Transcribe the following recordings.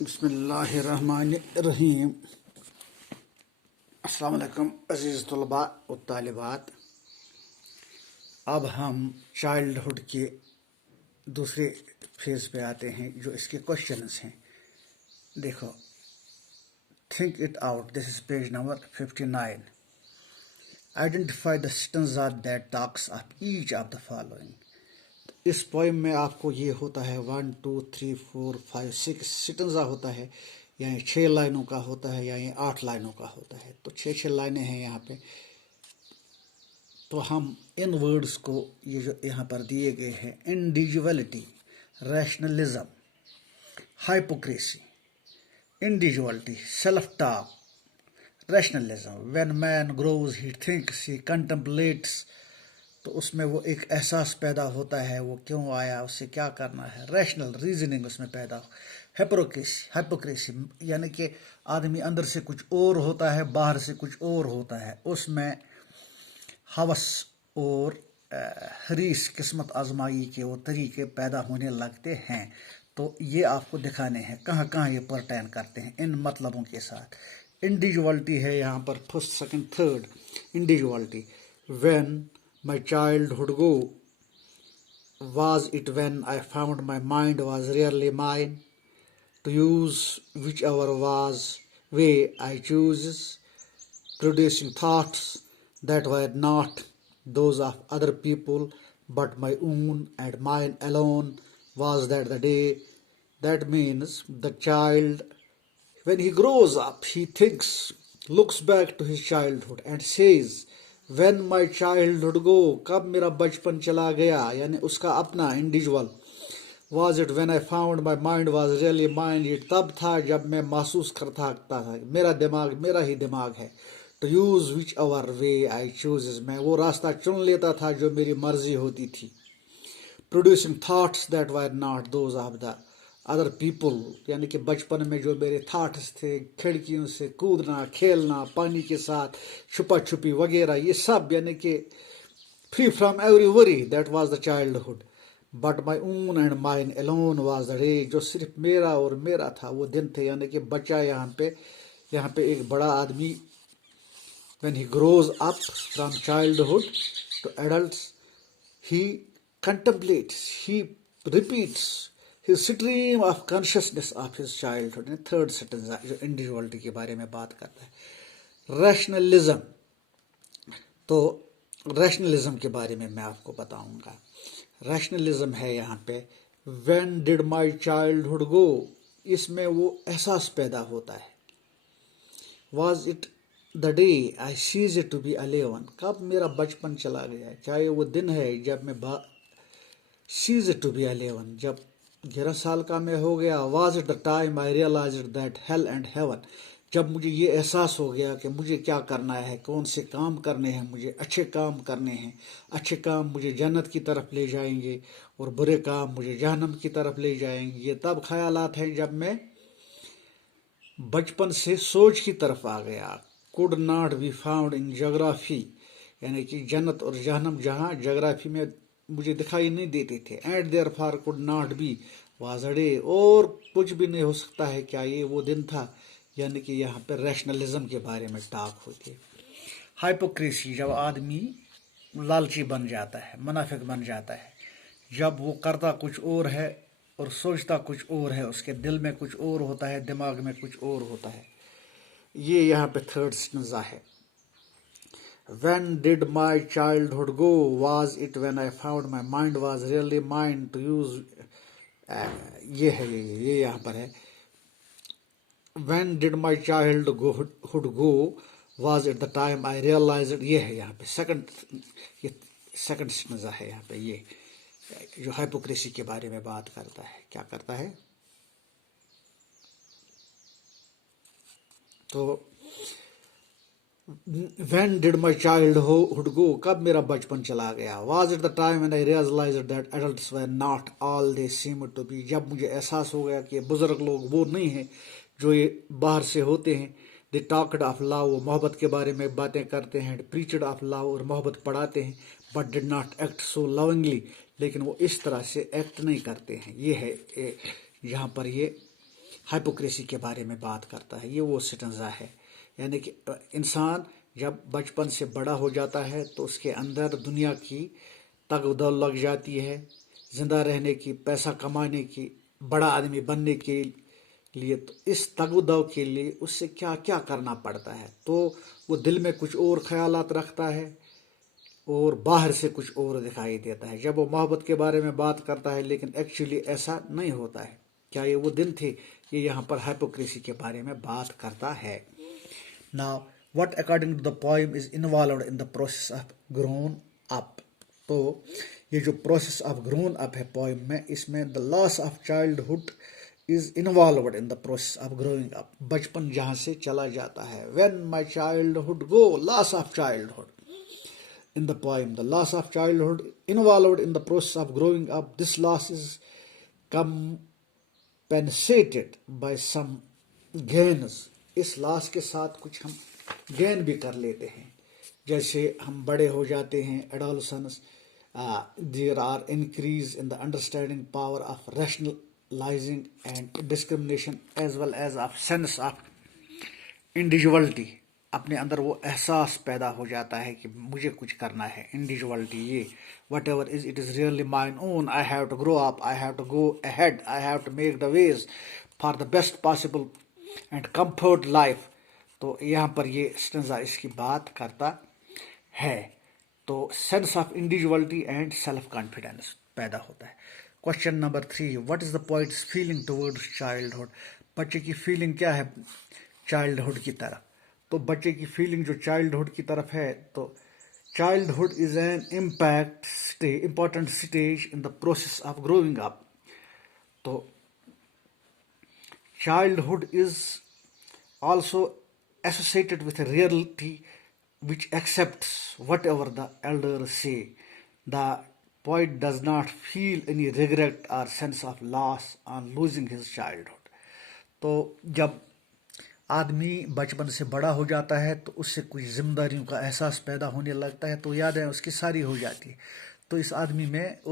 बिस्मिल्लाहिर्रहमानिर्रहीम। अस्सलाम वालेकुम अज़ीज़ तलबा व तालिबात। अब हम चाइल्डहुड के दूसरे फेज़ पे आते हैं जो इसके क्वेश्चंस हैं। देखो, think it out. This is page number 59। Identify the stanza that talks of each of the following. इस पोएम में आपको ये होता है 1 2 3 4 5 6 स्टेंजा होता है, या ये 6 लाइनों का होता है, या ये 8 लाइनों का होता है। तो 6 लाइनें हैं यहाँ पे। तो हम इन वर्ड्स को, ये जो यहाँ पर दिए गए हैं, individuality, rationalism, hypocrisy, individuality, self talk, rationalism, when man grows he thinks he contemplates. तो उसमें वो एक एहसास पैदा होता है, वो क्यों आया, उससे क्या करना है। रैशनल रीजनिंग उसमें पैदा हो। हाइपोक्रेसी यानी कि आदमी अंदर से कुछ और होता है, बाहर से कुछ और होता है। उसमें हवस और हरीस, किस्मत आजमाई के वो तरीके पैदा होने लगते हैं। तो ये आपको दिखाने हैं कहाँ कहाँ ये परटेन करते हैं इन मतलबों के साथ। इंडिविजुअलिटी है यहाँ पर first second third. Individuality, when my childhood go, was it when I found my mind was really mine, to use whichever was way I chooses, producing thoughts that were not those of other people but my own and mine alone. Was that the day? That means the child, when he grows up, he thinks, looks back to his childhood and says, when my childhood go, कब मेरा बचपन चला गया, यानी उसका अपना individual. was it when I found my mind was really mine, ये तब था जब मैं महसूस करता था मेरा दिमाग मेरा ही दिमाग है। to use whichever way I chooses, मैं वो रास्ता चुन लेता था जो मेरी मर्जी होती थी। producing thoughts that were not those of the other people, यानी कि बचपन में जो मेरे थाट्स थे, खिड़कियों से कूदना, खेलना, पानी के साथ छुपा छुपी वगैरह, ये सब यानी कि free from every worry, that was the childhood. But my own and mine alone was the day, जो सिर्फ मेरा और मेरा था वो दिन थे। यानी कि बच्चा यहाँ पे एक बड़ा आदमी, when he grows up from childhood to adult, he contemplates, he repeats his stream of consciousness of his childhood। Third sentence जो इंडिविजुअलिटी के बारे में बात करता है। रैशनलिज्म, तो रैशनलिज्म के बारे में मैं आपको बताऊंगा। रैशनलिज्म है यहाँ पे when did my childhood go, इसमें वो एहसास पैदा होता है। was it the day I ceased to be 11, कब मेरा बचपन चला गया, क्या ये वो दिन है जब मैं ceased to be 11, जब 11 साल का मैं हो गया। was it the time I realized that hell and heaven, जब मुझे ये एहसास हो गया कि मुझे क्या करना है, कौन से काम करने हैं, मुझे अच्छे काम करने हैं। अच्छे काम मुझे जन्नत की तरफ ले जाएंगे और बुरे काम मुझे जहन्नम की तरफ ले जाएंगे। ये तब ख्यालात हैं जब मैं बचपन से सोच की तरफ आ गया। could not be found in geography, यानी कि जन्नत और जहन्नम जहाँ जोग्राफी में मुझे दिखाई नहीं देते थे। And there far could not be was a day, और कुछ भी नहीं हो सकता है, क्या ये वो दिन था। यानी कि यहाँ पर रैशनलिज्म के बारे में टॉक होती है। हाइपोक्रेसी, जब आदमी लालची बन जाता है, मुनाफिक बन जाता है, जब वो करता कुछ और है और सोचता कुछ और है, उसके दिल में कुछ और होता है, दिमाग में कुछ और होता है। ये यहाँ पे थर्ड स्टेंजा है। When did my childhood go, was it when I found my mind was really mine, to use ये है, ये यहाँ पर है। When did my childhood go, was it the time I realized, ये है यहाँ पे ये सेकंड स्टेंजा है यहाँ पे। ये जो हाइपोक्रेसी के बारे में बात करता है, क्या करता है। तो when did my childhood go, कब मेरा बचपन चला गया। was it the time when I realized that adults were not all they seemed to be, जब मुझे एहसास हो गया कि बुजुर्ग लोग वो नहीं हैं जो ये बाहर से होते हैं। they talked of love, वो मोहब्बत के बारे में बातें करते हैं। preached of love, और मोहब्बत पढ़ाते हैं। but did not act so lovingly, लेकिन वो इस तरह से एक्ट नहीं करते हैं। ये है यहाँ पर ये हाइपोक्रेसी के बारे में बात करता है। ये वो स्टेंजा है, यानी कि इंसान जब बचपन से बड़ा हो जाता है तो उसके अंदर दुनिया की तगदौड़ लग जाती है, जिंदा रहने की, पैसा कमाने की, बड़ा आदमी बनने के लिए। तो इस तगदौड़ के लिए उससे क्या क्या करना पड़ता है, तो वो दिल में कुछ और ख्यालात रखता है और बाहर से कुछ और दिखाई देता है। जब वो मोहब्बत के बारे में बात करता है, लेकिन एक्चुअली ऐसा नहीं होता है। क्या ये वो दिन थे? ये यहाँ पर हाइपोक्रेसी के बारे में बात करता है। Now what according to the poem is involved in the process of grown up. तो ये जो प्रोसेस ऑफ ग्रोन अप है पोएम में, इसमें the loss of childhood is involved in the process of growing up. बचपन जहाँ से चला जाता है, when my childhood go, loss of childhood in the poem. The loss of childhood involved in the process of growing up. This loss is compensated by some gains. इस loss के साथ कुछ हम गेन भी कर लेते हैं। जैसे हम बड़े हो जाते हैं, adolescence, there are increase in the understanding power of rationalizing and discrimination as well as of sense of individuality. अपने अंदर वो एहसास पैदा हो जाता है कि मुझे कुछ करना है, इंडिविजुअलिटी। ये whatever is, it is really mine own, I have to grow up, I have to go ahead, I have to make the ways for the best possible and comfort life. तो यहाँ पर ये stanza इसकी बात करता है। तो sense of individuality and self confidence पैदा होता है। Question number 3, what is the poets feeling towards childhood. बच्चे की फीलिंग क्या है चाइल्डहुड की तरफ? तो बच्चे की फीलिंग जो चाइल्डहुड की तरफ है, तो childhood is an important stage in the process of growing up. तो childhood is also associated with reality which accepts whatever the elders say. The poet does not feel any regret or sense of loss on losing his childhood. तो जब आदमी बचपन से बड़ा हो जाता है तो उससे कुछ जिम्मेदारियों का एहसास पैदा होने लगता है, तो यादें उसकी सारी हो जाती है। तो इस आदमी में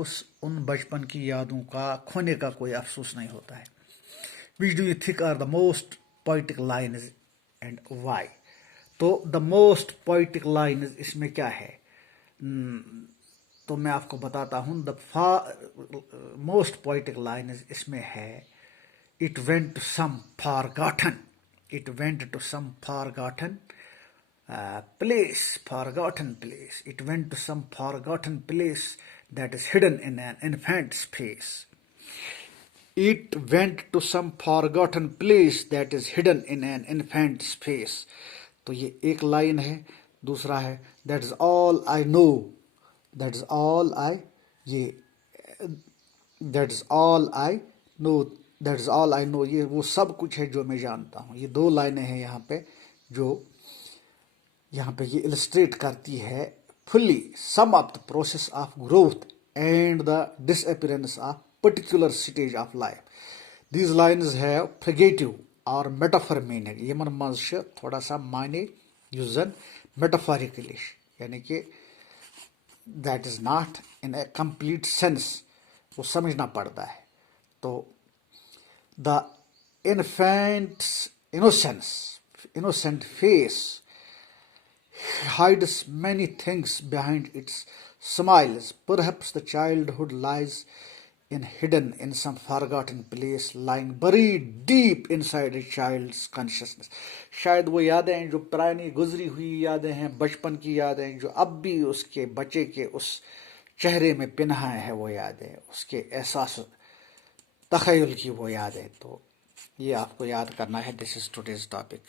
उन बचपन की यादों का खोने का कोई अफसोस नहीं होता है। Which do you think are the most poetic lines and why. तो द मोस्ट पोइटिक लाइन्स इसमें क्या है, तो मैं आपको बताता हूँ। द मोस्ट पोइटिक लाइन्स इसमें है, it went to some forgotten, it went to some forgotten place. It went to some forgotten place that is hidden in an infant's face. It went to some forgotten place that is hidden in an infant's face. तो ये एक line है। दूसरा है, that is all I know, that is all I ये that is all I know, that is all I know, ये वो सब कुछ है जो मैं जानता हूँ। ये दो लाइनें हैं यहाँ पे, जो यहाँ पे ये इलस्ट्रेट करती है fully some of the process of growth and the disappearance of particular stage of life. These lines have figurative or metaphor meaning. Yemen मज थोड़ा सा माने यूजन मेटाफोरिकली, यानी कि that is not in A complete sense, वो समझना पड़ता है। तो the infant's innocent face hides many things behind its smiles. Perhaps the childhood lies hidden in some forgotten place, lying buried deep inside a child's consciousness. शायद वो यादें जो पुरानी गुजरी हुई यादें हैं, बचपन की यादें जो अब भी उसके बच्चे के उस चेहरे में पिन्हा है, वो यादें उसके एहसास तख़य्युल की वो याद है। तो ये आपको याद करना है। This is today's topic.